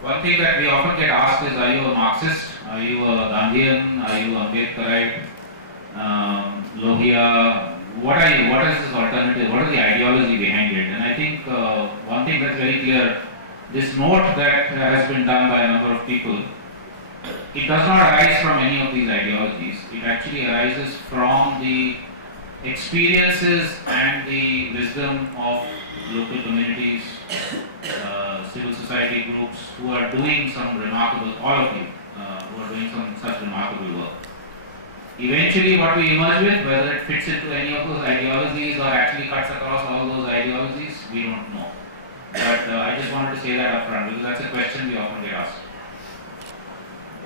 One thing that we often get asked is, are you a Marxist? Are you a Gandhian? Are you Ambedkarite? Lohia? What are you? What is this alternative? What is the ideology behind it? And I think one thing that's very clear, this note that has been done by a number of people, it does not arise from any of these ideologies. It actually arises from the experiences and the wisdom of local communities, civil society groups who are doing some remarkable, all of you, who are doing some such remarkable work. Eventually what we emerge with, whether it fits into any of those ideologies or actually cuts across all those ideologies, we don't know. But I just wanted to say that up front because that's a question we often get asked.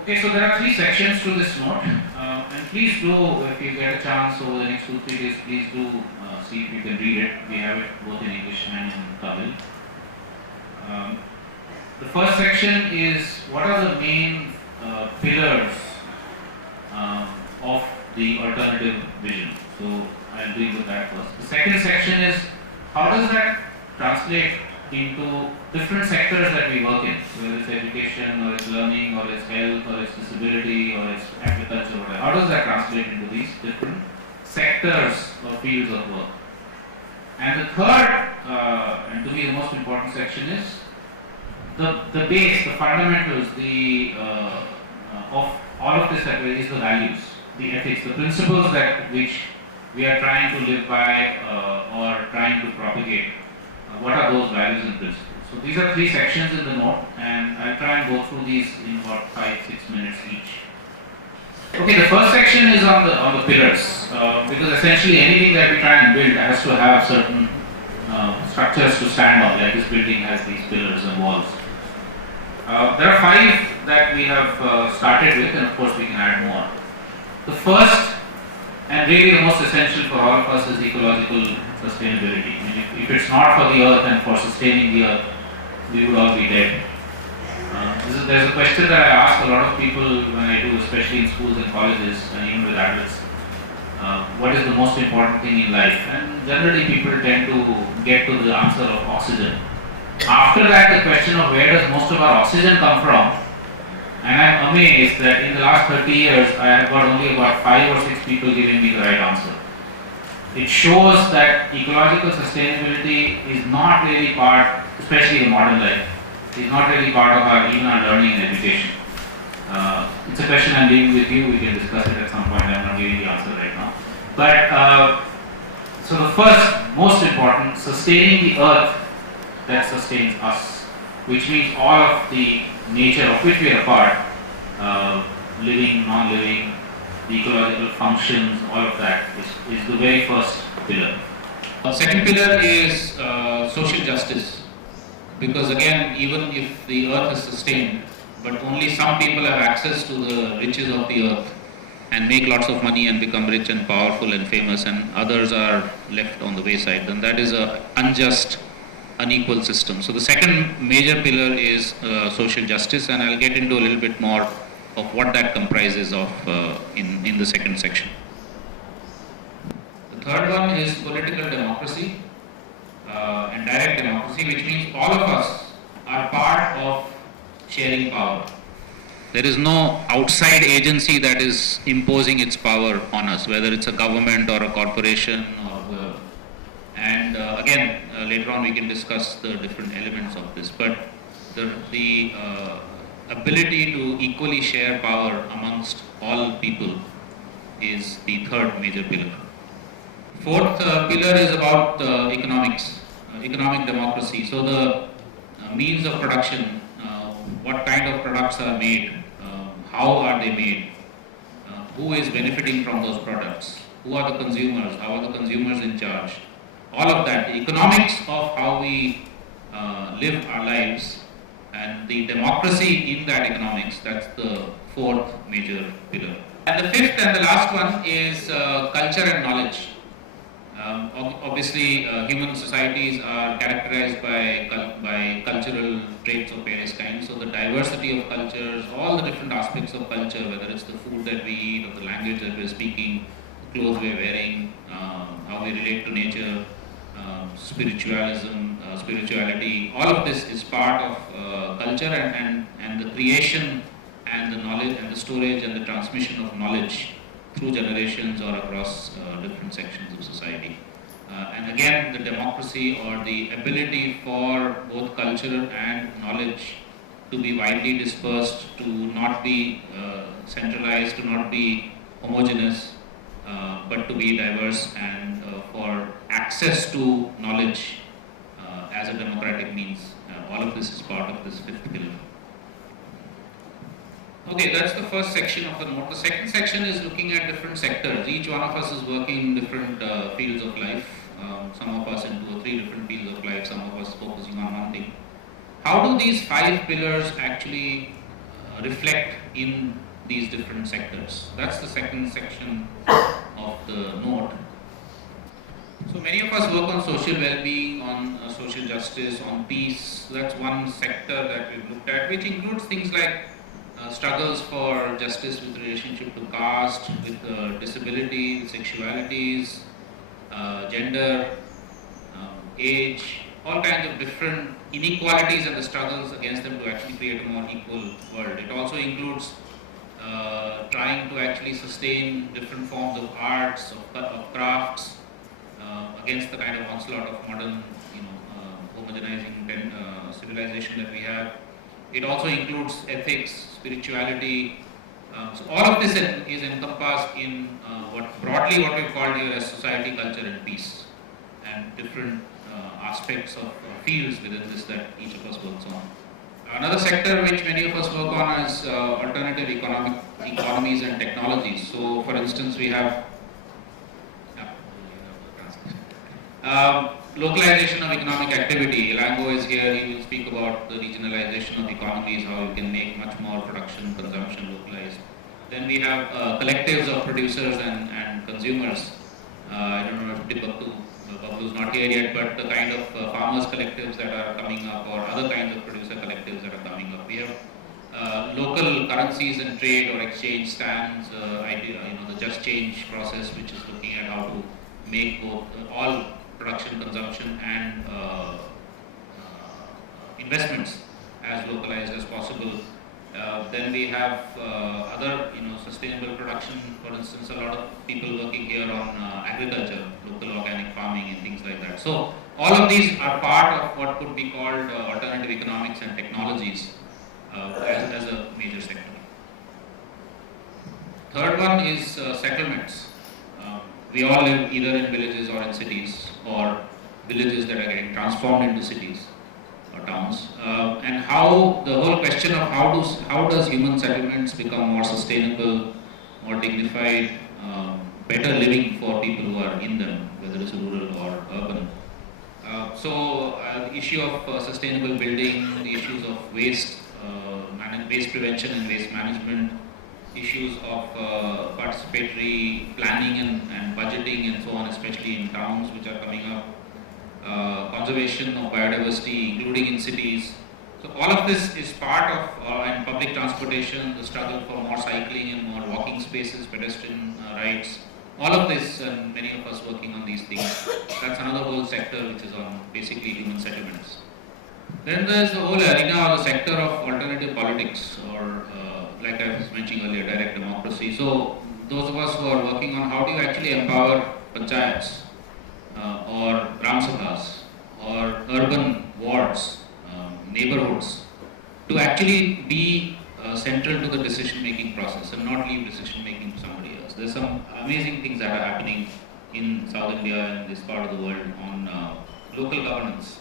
Okay, so there are 3 sections to this note, and please do, if you get a chance over the next 2-3 days, please do see if you can read it. We have it both in English and in Tamil. The first section is what are the main pillars of the alternative vision. So I'll deal with that first. The second section is how does that translate into different sectors that we work in, whether it's education or it's learning or it's health or it's disability or it's agriculture or whatever. How does that translate into these different sectors or fields of work? And the third, and to me the most important section is the base, the fundamentals, of all of this is the values, the ethics, the principles that which we are trying to live by or trying to propagate. What are those values and principles? So these are 3 sections in the note, and I'll try and go through these in about 5-6 minutes each. Okay, the first section is on the pillars, because essentially anything that we try and build has to have certain structures to stand on. Like this building has these pillars and walls. There are 5 that we have started with, and of course we can add more. The first and really the most essential for all of us is ecological sustainability. I mean, if it's not for the earth and for sustaining the earth, we would all be dead. There's a question that I ask a lot of people when I do, especially in schools and colleges and even with adults. What is the most important thing in life? And generally people tend to get to the answer of oxygen. After that, the question of where does most of our oxygen come from? And I'm amazed that in the last 30 years, I have got only about 5 or 6 people giving me the right answer. It shows that ecological sustainability is not really part, especially in modern life, is not really part of even our learning and education. It's a question I'm leaving with you. We can discuss it at some point. I'm not giving the answer right now. But so the first, most important, sustaining the earth that sustains us, which means all of the nature of which we are a part, living, non-living, the ecological functions, all of that is the very first pillar. The second pillar is social justice, because again, even if the earth is sustained, but only some people have access to the riches of the earth and make lots of money and become rich and powerful and famous, and others are left on the wayside, then that is an unjust, unequal system. So the second major pillar is social justice, and I'll get into a little bit more of what that comprises of in the second section. The third one is political democracy and direct democracy, which means all of us are part of sharing power. There is no outside agency that is imposing its power on us, whether it's a government or a corporation or and again later on we can discuss the different elements of this, but the ability to equally share power amongst all people is the third major pillar. Fourth pillar is about economics, economic democracy. So the means of production, what kind of products are made, how are they made, who is benefiting from those products, who are the consumers, how are the consumers in charge, all of that, the economics of how we live our lives and the democracy in that economics, that's the fourth major pillar. And the fifth and the last one is culture and knowledge. Obviously, human societies are characterized by cultural traits of various kinds. So the diversity of cultures, all the different aspects of culture, whether it's the food that we eat or the language that we're speaking, the clothes we're wearing, how we relate to nature, spirituality. All of this is part of culture and the creation and the knowledge and the storage and the transmission of knowledge through generations or across different sections of society. And again, the democracy or the ability for both culture and knowledge to be widely dispersed, to not be centralized, to not be homogeneous, but to be diverse, and for access to knowledge as a democratic means. All of this is part of this fifth pillar. Okay, that's the first section of the note. The second section is looking at different sectors. Each one of us is working in different fields of life. Some of us in 2 or 3 different fields of life, some of us focusing on one thing. How do these 5 pillars actually reflect in these different sectors? That's the second section of the note. So many of us work on social well-being, on social justice, on peace. That's one sector that we've looked at, which includes things like struggles for justice with relationship to caste, with disability, with sexualities, gender, age, all kinds of different inequalities and the struggles against them to actually create a more equal world. It also includes trying to actually sustain different forms of arts, of crafts, against the kind of onslaught of modern, homogenizing civilization that we have. It also includes ethics, spirituality. So all of this is encompassed in what we've called here as society, culture, and peace, and different aspects of fields within this that each of us works on. Another sector which many of us work on is alternative economies and technologies. So, for instance, we have localization of economic activity. Elango is here, he will speak about the regionalization of economies, how you can make much more production, consumption localized. Then we have collectives of producers and consumers. I don't know if Bablu is not here yet, but the kind of farmers collectives that are coming up, or other kinds of producer collectives that are coming up. We have local currencies and trade or exchange stands, the just change process, which is looking at how to make both all production, consumption, and investments as localized as possible. Then we have other, sustainable production. For instance, a lot of people working here on agriculture, local organic farming, and things like that. So all of these are part of what could be called alternative economics and technologies as a major sector. Third one is settlements. We all live either in villages or in cities, or villages that are getting transformed into cities or towns, and how the whole question of how does human settlements become more sustainable, more dignified, better living for people who are in them, whether it's rural or urban. So the issue of sustainable building, the issues of waste prevention and waste management, issues of participatory planning and budgeting and so on, especially in towns which are coming up, conservation of biodiversity, including in cities. So all of this is part of, and public transportation, the struggle for more cycling and more walking spaces, pedestrian rights, all of this, and many of us working on these things. That's another whole sector which is on basically human settlements. Then there's the whole arena or the sector of alternative politics, or like I was mentioning earlier, direct democracy. So those of us who are working on how do you actually empower panchayats or gram sabhas or urban wards, neighborhoods, to actually be central to the decision-making process and not leave decision-making to somebody else. There's some amazing things that are happening in South India and this part of the world on local governance.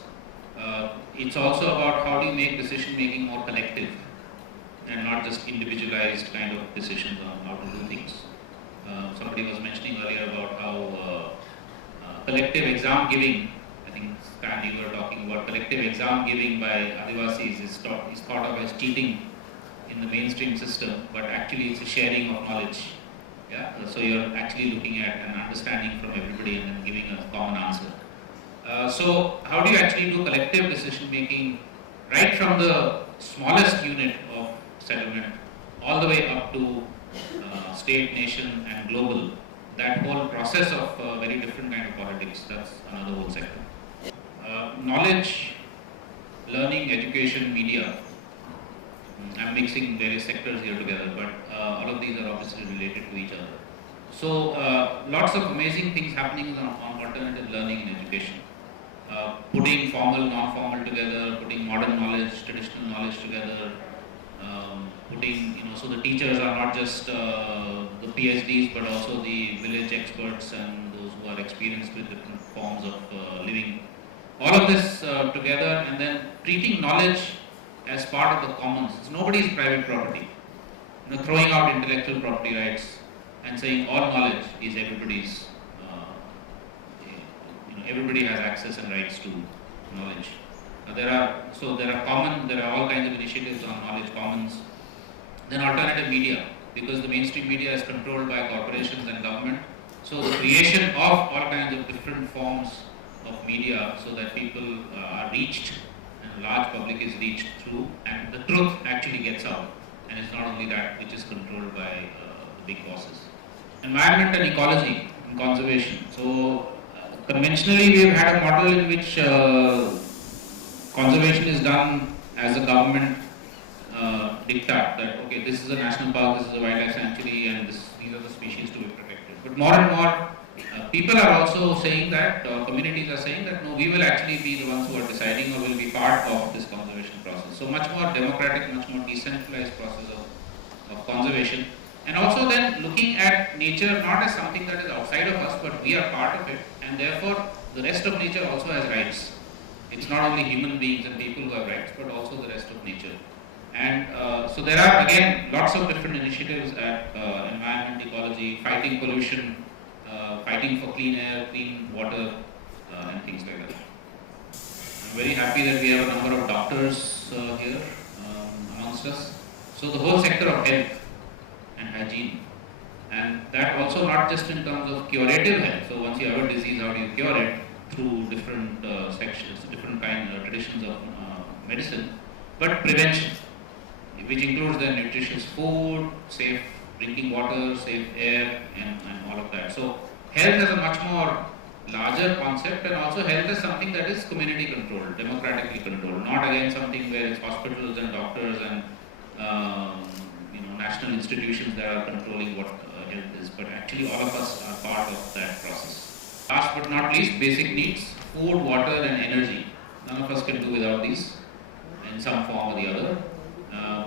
It's also about how do you make decision-making more collective and not just individualized kind of decisions on how to do things. Somebody was mentioning earlier about how collective exam giving, I think Stan, you were talking about collective exam giving by Adivasis is thought of as cheating in the mainstream system, but actually it's a sharing of knowledge. Yeah? So you're actually looking at an understanding from everybody and then giving a common answer. So how do you actually do collective decision making right from the smallest unit of settlement all the way up to state, nation, and global? That whole process of very different kind of politics, that's another whole sector. knowledge, learning, education, media. I'm mixing various sectors here together, but all of these are obviously related to each other. So lots of amazing things happening on alternative learning in education. Putting formal, non-formal together, putting modern knowledge, traditional knowledge together, putting, so the teachers are not just the PhDs, but also the village experts and those who are experienced with different forms of living. All of this together, and then treating knowledge as part of the commons. It's nobody's private property. Throwing out intellectual property rights and saying all knowledge is everybody's. Everybody has access and rights to knowledge. There are all kinds of initiatives on knowledge commons. Then alternative media, because the mainstream media is controlled by corporations and government. So the creation of all kinds of different forms of media so that people are reached and large public is reached through, and the truth actually gets out. And it's not only that which is controlled by the big bosses. Environment and ecology and conservation. So conventionally we have had a model in which conservation is done as a government diktat, that okay, this is a national park, this is a wildlife sanctuary, and these are the species to be protected. But more and more people are also saying that, communities are saying that no, we will actually be the ones who are deciding or will be part of this conservation process. So much more democratic, much more decentralized process of conservation. And also then looking at nature not as something that is outside of us, but we are part of it, and therefore the rest of nature also has rights. It's not only human beings and people who have rights, but also the rest of nature. And so there are again lots of different initiatives at environment, ecology, fighting pollution, fighting for clean air, clean water, and things like that. I'm very happy that we have a number of doctors here amongst us. So the whole sector of health and hygiene, and that also not just in terms of curative health. So once you have a disease, how do you cure it? Through different sections, different traditions of medicine, but prevention, which includes the nutritious food, safe drinking water, safe air, and all of that. So health is a much more larger concept, and also health is something that is community controlled, democratically controlled, not again something where it's hospitals and doctors and national institutions that are controlling what health is, but actually all of us are part of that process. Last but not least, basic needs, food, water and energy. None of us can do without these in some form or the other.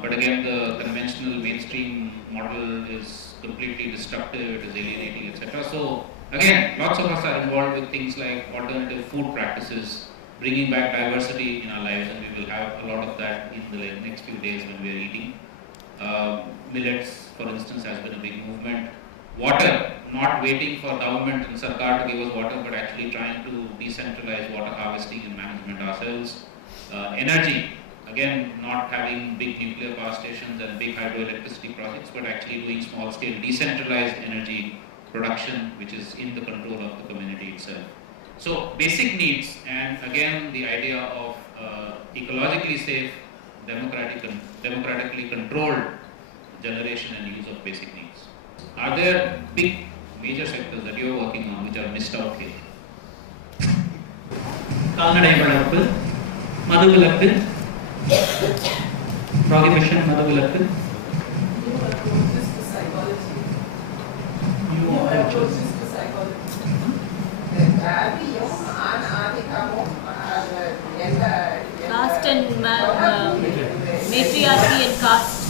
But again, the conventional mainstream model is completely destructive, it is alienating, etc. So again, lots of us are involved with things like alternative food practices, bringing back diversity in our lives, and we will have a lot of that in the next few days when we are eating. Millets, for instance, has been a big movement. Water, not waiting for government and Sarkar to give us water, but actually trying to decentralize water harvesting and management ourselves. Energy, again, not having big nuclear power stations and big hydroelectricity projects, but actually doing small scale decentralized energy production, which is in the control of the community itself. So basic needs, and again the idea of ecologically safe, democratically controlled generation and use of basic needs. Are there big major sectors that you are working on which are missed out here? கால்நடை வளர்ப்பு, மதுவிலக்கு, prohibition மதுவிலக்கு. Caste and matriarchy and caste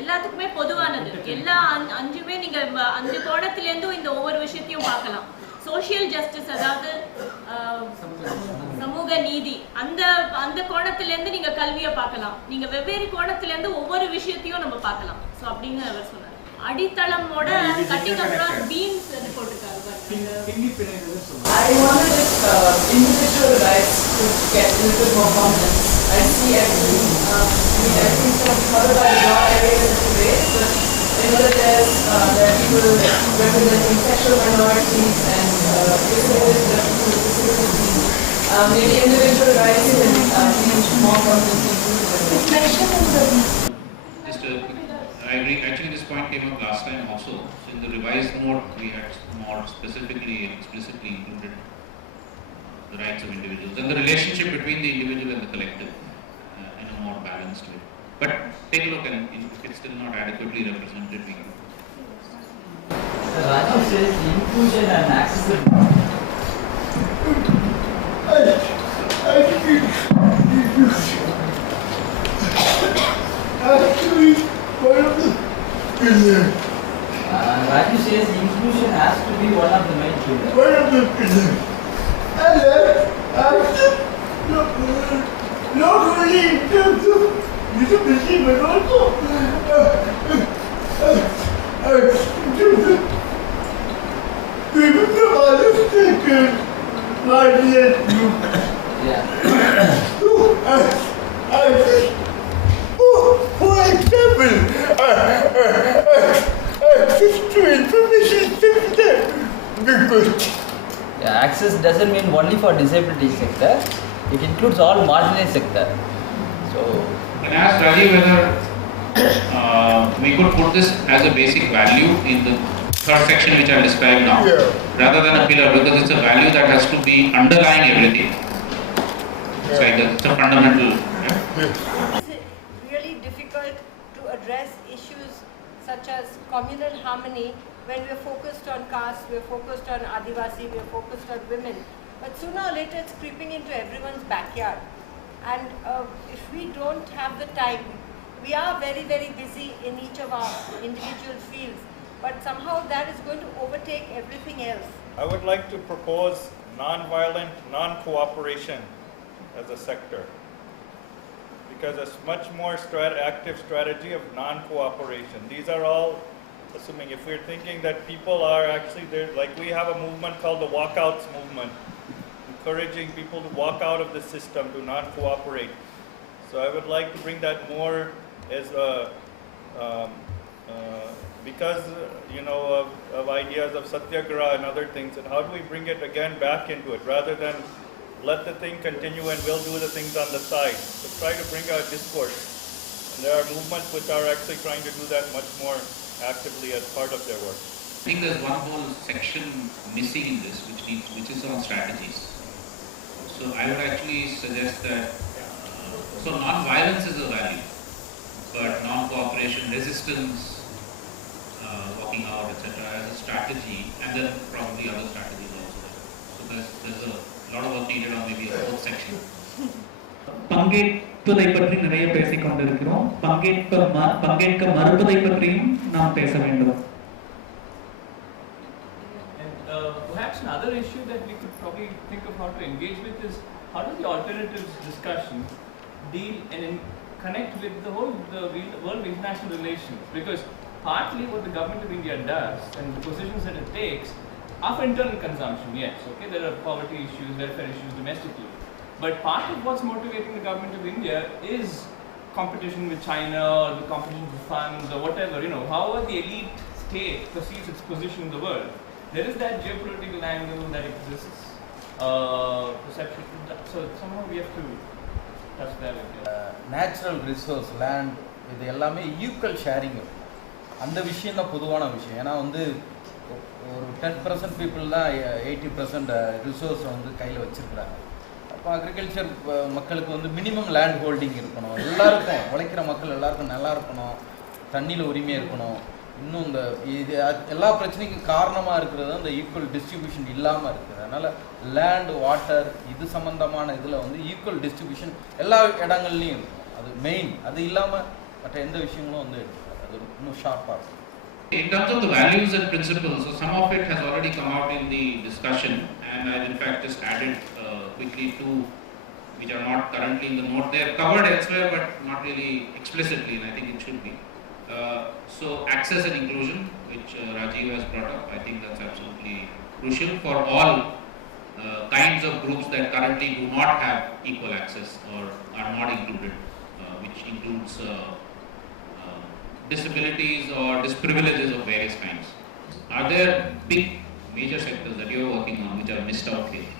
எல்லாத்துக்குமே பொதுவானது. எல்லா அஞ்சுமே நீங்க அந்த கோணத்திலேருந்து இந்த ஒவ்வொரு விஷயத்தையும் பார்க்கலாம். சோஷியல் ஜஸ்டிஸ், அதாவது சமூக நீதி, அந்த கோணத்திலேருந்து நீங்க கல்வியை பார்க்கலாம். நீங்க வெவ்வேறு கோணத்திலேருந்து ஒவ்வொரு விஷயத்தையும் நம்ம பார்க்கலாம். ஸோ அப்படின்னு அவர் சொன்னார். அடித்தளமோட கட்டிங் அக்ராஸ் பீம்ஸ் போட்டுருக்காரு. I wanted individual rights to get a little bit more prominence. I see actually, I think some thought about it not every little way, but I know that there are people representing sexual minorities and disabilities, there are people with disabilities. Maybe individual rights can be more prominently included. Just I agree. Actually, this point came up last time also. So in the revised note, we had more specifically and explicitly included the rights of individuals and the relationship between the individual and the collective in a more balanced way. But take a look, and if it's still not adequately represented, we can. Raju says inclusion and accessibility. Raju says inclusion has to be one of the main pillars. One of the pillars. And not only in terms of disability, but also people from other sectors, marginal groups. Yeah. For example, access to information sector, because Yeah, access doesn't mean only for disability sector. It includes all marginalized sector. So Can I ask Raji whether we could put this as a basic value in the third section which I described now, rather than a pillar, because it's a value that has to be underlying everything. It's like it's a fundamental. It's really difficult to address issues such as communal harmony when we're focused on caste, we're focused on Adivasi, we're focused on women. But sooner or later it's creeping into everyone's backyard. And if we don't have the time, we are very, very busy in each of our individual fields, but somehow that is going to overtake everything else. I would like to propose non-violent, non-cooperation as a sector, because a much more active strategy of non-cooperation. These are all, assuming if we're thinking that people are actually there, like we have a movement called the walkouts movement, encouraging people to walk out of the system, to not cooperate. So I would like to bring that more as a, because of ideas of satyagraha and other things, and how do we bring it again back into it, rather than let the thing continue and we'll do the things on the side. So try to bring out discourse. And there are movements which are actually trying to do that much more actively as part of their work. I think there's one whole section missing in this, which is on strategies. So I would actually suggest that so non-violence is a value, but non-cooperation, resistance, walking out, etc., as a strategy, and then probably other strategies also. So there's a lot of work needed on maybe a fourth section. பங்கேற்பதை பற்றி நிறைய பேசிக் கொண்டிருக்கிறோம். பங்கேற்க மறுப்பதை பற்றியும் நாம் பேச வேண்டும். And perhaps another issue that we could probably think of how to engage with is how does the alternatives discussion deal and connect with the world of international relations? Because partly what the government of India does and the positions that it takes are for internal consumption, yes, okay, there are poverty issues, welfare issues domestically. But part of what's motivating the government of India is competition with China or the competition for funds or whatever, however the elite state perceives its position in the world. There is that geopolitical angle that exists, perception, so somehow we have to touch that again. Natural resource, land, இது எல்லாமே equal sharing இருக்கும். அந்த விஷயம் தான் பொதுவான விஷயம். ஏன்னா ஒரு 10% பீப்புள் தான் 80% ரிசோர்ஸை கையில் வச்சுருக்குறாங்க. அப்போ அக்ரிகல்ச்சர் மக்களுக்கு மினிமம் லேண்ட் ஹோல்டிங் இருக்கணும். எல்லாருக்கும் உழைக்கிற மக்கள் எல்லாருக்கும் நல்லா இருக்கணும், தண்ணியில் உரிமையாக இருக்கணும். இன்னும் இது எல்லா பிரச்சனைக்கும் காரணமாக இருக்கிறது அந்த ஈக்குவல் டிஸ்ட்ரிபியூஷன் இல்லாமல் இருக்குது. அதனால் லேண்ட், வாட்டர் இது சம்மந்தமான இதில் ஈக்குவல் டிஸ்ட்ரிபியூஷன் எல்லா இடங்கள்லையும் இருக்கும். அது மெயின். அது இல்லாமல் மற்ற எந்த விஷயங்களும் அது இன்னும் ஷார்ப்பாக இருக்கும். In terms of the values and principles, so some of it has already come out in the discussion, and I've in fact just added quickly two which are not currently in the note. They are covered elsewhere but not really explicitly, and I think it should be. So access and inclusion, which Rajiv has brought up, I think that's absolutely crucial for all kinds of groups that currently do not have equal access or are not included, which includes disabilities or disprivileges of various kinds. Are there big major sectors that you are working on which are missed out here?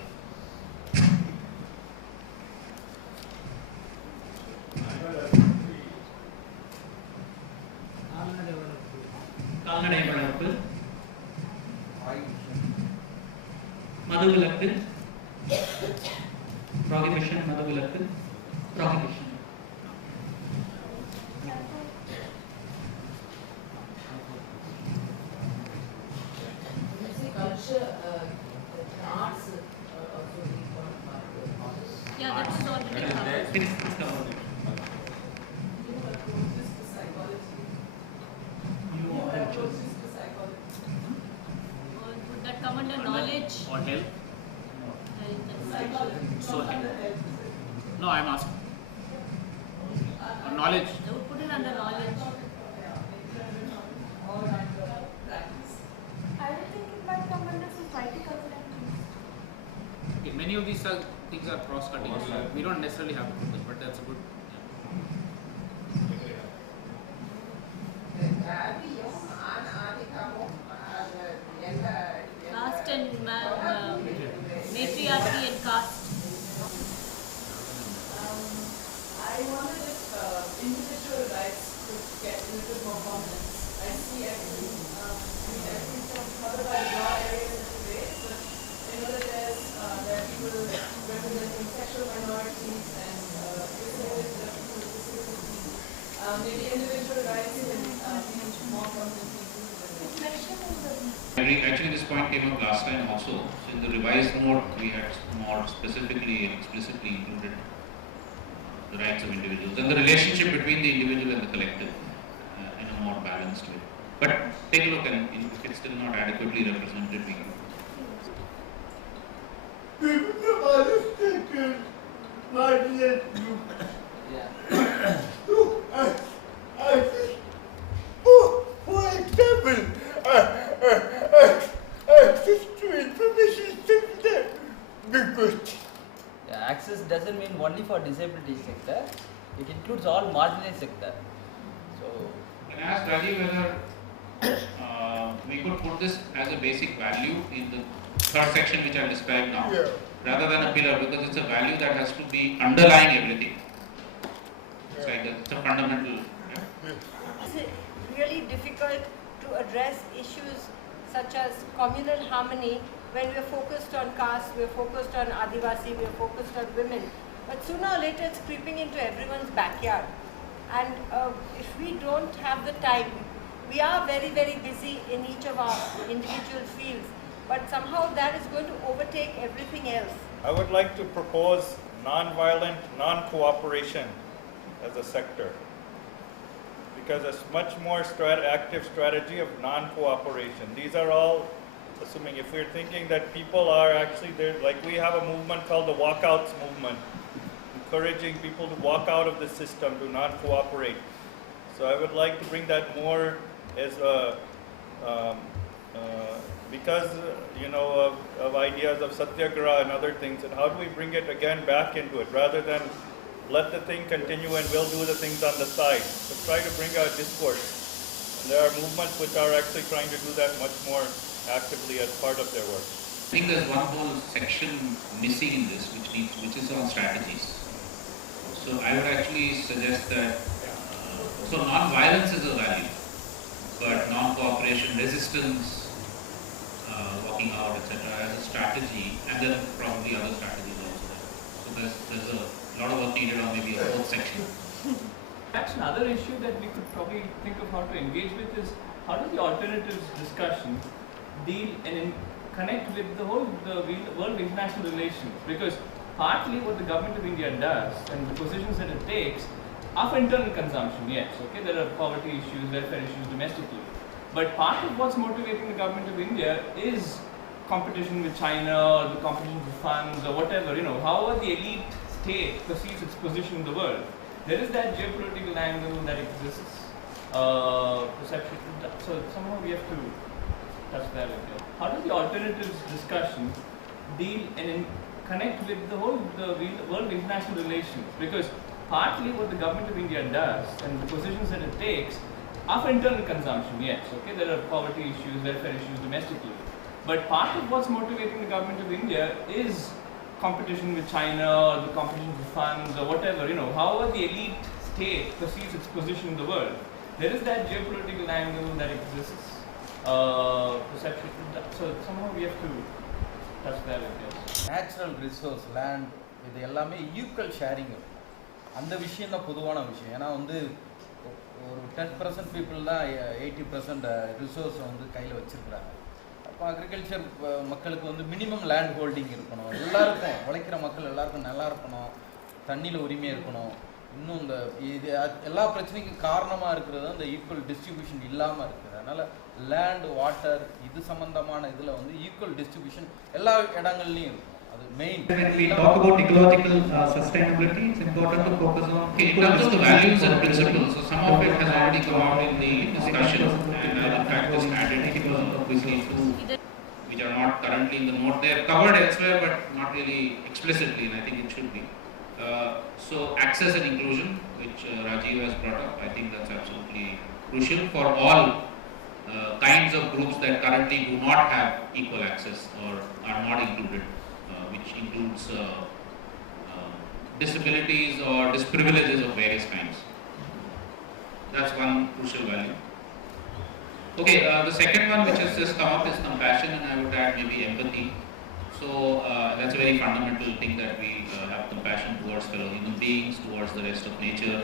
கால்நடை வளர்ப்பு, மதுவிலக்கு, prohibition மதுவிலக்கு prohibition. Culture, arts, also the important part of the Yeah, that is already covered. It is covered. Would that come under knowledge? Or health? So no, I'm asking. Knowledge. I would put it under knowledge. I don't think it might come under society culture and things. Okay, many of these things are cross-cutting. So we don't necessarily have to put them, but that's a good. Caste and matriarchy and caste. I wonder if individual rights could get a little bit more prominence. I see actually, I think some covered by the law areas in different ways, but I know that there are people representing sexual minorities and disabilities, people with disabilities. Maybe individual rights can be more prominently included. Actually, this point came up last time also. So in the revised mode, we had more specifically and explicitly included the rights of individuals and the relationship between the individual and the collective in a more balanced way. But take a look, and if it's still not adequately represented, we can. For example, access to information sector because Access doesn't mean only for disability sector. It includes all marginalized sector. So Can I ask Rajiv whether we could put this as a basic value in the third section which I described now, rather than a pillar, because it's a value that has to be underlying everything. It's like it's a fundamental. It's really difficult to address issues such as communal harmony when we're focused on caste, we're focused on Adivasi, we're focused on women. But sooner or later it's creeping into everyone's backyard. And if we don't have the time, we are very, very busy in each of our individual fields, but somehow that is going to overtake everything else. I would like to propose non-violent, non-cooperation as a sector, because it's much more active strategy of non-cooperation. These are all, assuming if we're thinking that people are actually there, like we have a movement called the walkouts movement, encouraging people to walk out of the system, to not cooperate. So I would like to bring that more as a, because of ideas of satyagraha and other things, and how do we bring it again back into it, rather than let the thing continue and we'll do the things on the side. So try to bring out discourse. And there are movements which are actually trying to do that much more actively as part of their work. I think there's one whole section missing in this, which is on strategies. So I would actually suggest that so non-violence is a value, but non-cooperation, resistance, walking out, etc., as a strategy, and then probably other strategies also. So there's a lot of work needed on maybe a fourth section. Perhaps another issue that we could probably think of how to engage with is how does the alternatives discussion deal and connect with the whole world of international relations? Because partly what the government of India does and the positions that it takes are for internal consumption, yes, okay, there are poverty issues, welfare issues domestically. But part of what's motivating the government of India is competition with China or the competition for funds or whatever, however the elite state perceives its position in the world. There is that geopolitical angle that exists, perception, so somehow we have to touch that again. How does the alternatives discussion deal and connect with the whole world of international relations? Because partly what the government of India does and the positions that it takes are for internal consumption, yes, okay, there are poverty issues, welfare issues domestically. But part of what's motivating the government of India is competition with China or the competition for funds or whatever, however the elite state perceives its position in the world. There is that geopolitical angle that exists, perception, so somehow we have to touch that again. Natural resource, land, இது எல்லாமே equal sharing இருக்கும். அந்த விஷயம் தான் பொதுவான விஷயம். ஏன்னா வந்து ஒரு 10% பீப்புள் தான் 80% ரிசோர்ஸை வந்து கையில் வச்சுருக்குறாங்க. அப்போ அக்ரிகல்ச்சர் மக்களுக்கு வந்து மினிமம் லேண்ட் ஹோல்டிங் இருக்கணும், எல்லாருக்கும் உழைக்கிற மக்கள் எல்லாருக்கும் நல்லா இருக்கணும், தண்ணியில் உரிமை இருக்கணும். இன்னும் இந்த இது எல்லா பிரச்சனைக்கும் காரணமாக இருக்கிறது இந்த ஈக்குவல் டிஸ்ட்ரிபியூஷன் இல்லாமல் இருக்குது. அதனால் லேண்ட் வாட்டர் இது சம்மந்தமான இதில் வந்து ஈக்குவல் டிஸ்ட்ரிபியூஷன் எல்லா இடங்கள்லையும் இருக்கும். அது main. When we talk about ecological sustainability, it's important to focus on. Okay, in terms of the values and principles, so some of it has already come out in the discussion, and in fact just added quickly to which are not currently in the note. They are covered elsewhere, but not really explicitly, and I think it should be. So access and inclusion, which Rajiv has brought up, I think that's absolutely crucial for all kinds of groups that currently do not have equal access or are not included, which includes disabilities or disprivileges of various kinds. That's one crucial value. Okay, the second one which has just come up is compassion, and I would add maybe empathy. So that's a very fundamental thing, that we have compassion towards fellow human beings, towards the rest of nature,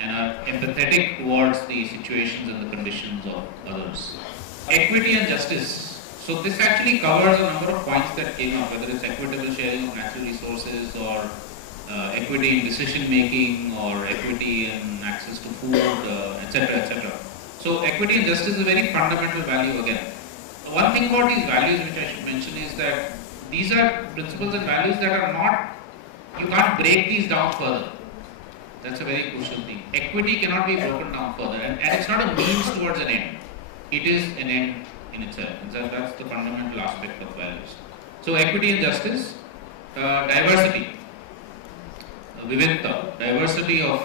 and are empathetic towards the situations and the conditions of others. Equity and justice. So this actually covers a number of points that came up, whether it's equitable sharing of natural resources, or equity in decision making, or equity in access to food, etc., etc. So equity and justice is a very fundamental value again. One thing about these values which I should mention is that these are principles and values that are not, you can't break these down further. That's a very crucial thing. Equity cannot be broken down further, and it's not a means towards an end. It is an end in itself. That's the fundamental aspect of values. So equity and justice, diversity, vividta, diversity of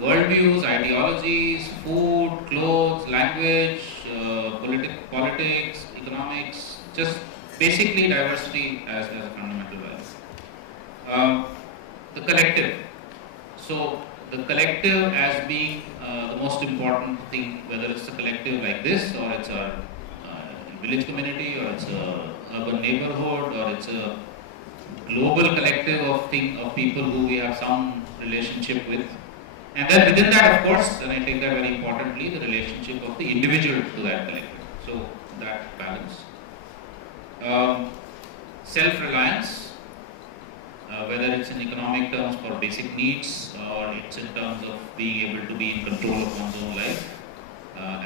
worldviews, ideologies, food, clothes, language, politics, economics, just basically diversity as a fundamental value. The collective. So the collective as being the most important thing, whether it's a collective like this, or it's a village community, or it's a urban neighborhood, or it's a global collective of people who we have some relationship with. And then within that, of course, and I take that very importantly, the relationship of the individual to that collective. So that balance. Self-reliance, whether it's in economic terms for basic needs, or it's in terms of being able to be in control of one's own life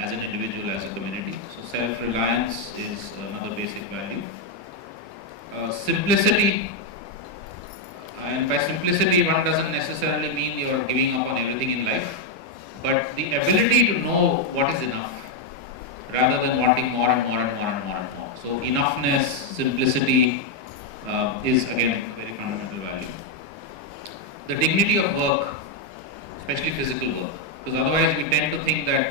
as an individual, as a community. So self-reliance is another basic value. Simplicity, and by simplicity one doesn't necessarily mean you're giving up on everything in life, but the ability to know what is enough, rather than wanting more and more and more and more and more. So enoughness, simplicity is again very fundamental value. The dignity of work, especially physical work, because otherwise we tend to think that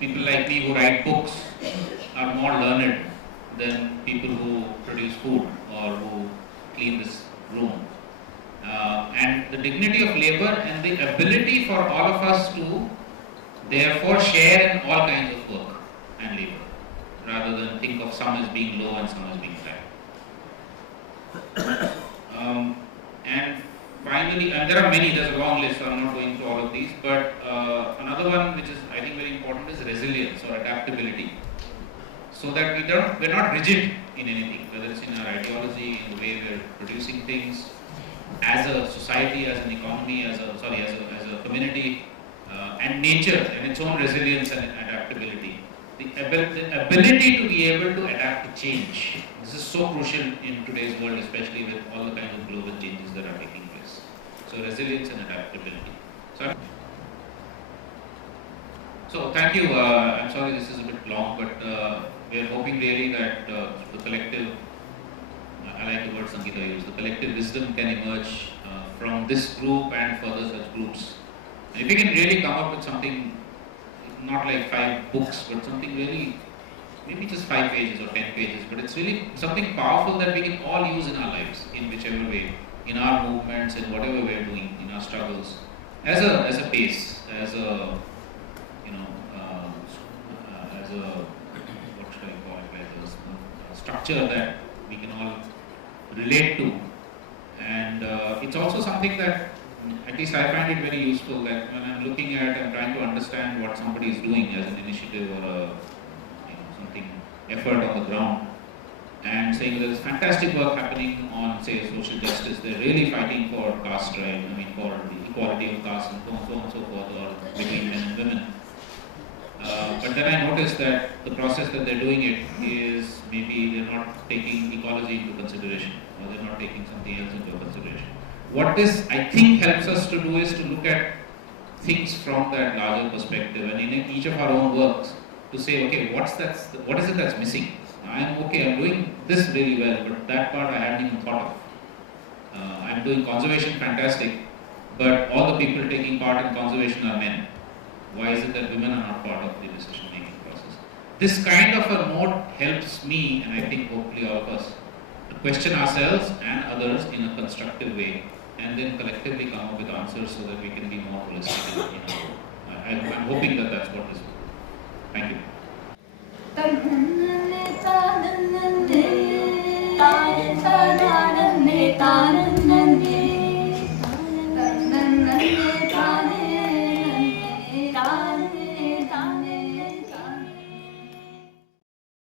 people like me who write books are more learned than people who produce food or who clean this room. And the dignity of labor and the ability for all of us to therefore share in all kinds of work and labor, rather than think of some as being low and some as being high. And finally, and there are many, there's a long list, so I'm not going through all of these, but another one which is I think very important is resilience or adaptability. So that we're not rigid in anything, whether it's in our ideology, in the way we're producing things, as a society, as an economy, as a community, and nature and its own resilience and adaptability. The ability to be able to adapt to change. This is so crucial in today's world, especially with all the kinds of global changes that are taking place. So resilience and adaptability. So thank you. I'm sorry this is a bit long, but we are hoping really that the collective, I like the word Sangeeta used, the collective wisdom can emerge from this group and further such groups. And if we can really come up with something, not like 5 books, but something really, maybe just 5 pages or 10 pages, but it's really something powerful that we can all use in our lives, in whichever way, in our movements, in whatever we're doing, in our struggles, as a base, as a, what should I call it, like a structure that we can all relate to, and it's also something that, at least I find it very useful, that when I'm looking at and trying to understand what somebody is doing as an initiative or a, something, effort on the ground, and saying there's fantastic work happening on, say, social justice, they're really fighting for caste right, for the equality of caste and so on and so forth, or between men and women. But then I noticed that the process that they're doing it is maybe they're not taking ecology into consideration, or they're not taking something else into consideration. What this, I think, helps us to do is to look at things from that larger perspective, and in each of our own works, to say, okay, what is it that's missing? I'm doing this really well, but that part I hadn't even thought of. I'm doing conservation fantastic, but all the people taking part in conservation are men. Why is it that women are not part of the decision making process? This kind of a note helps me, and I think hopefully all of us, to question ourselves and others in a constructive way, and then collectively come up with answers so that we can be more holistic in our work. I'm hoping that that's what this will do. Thank you.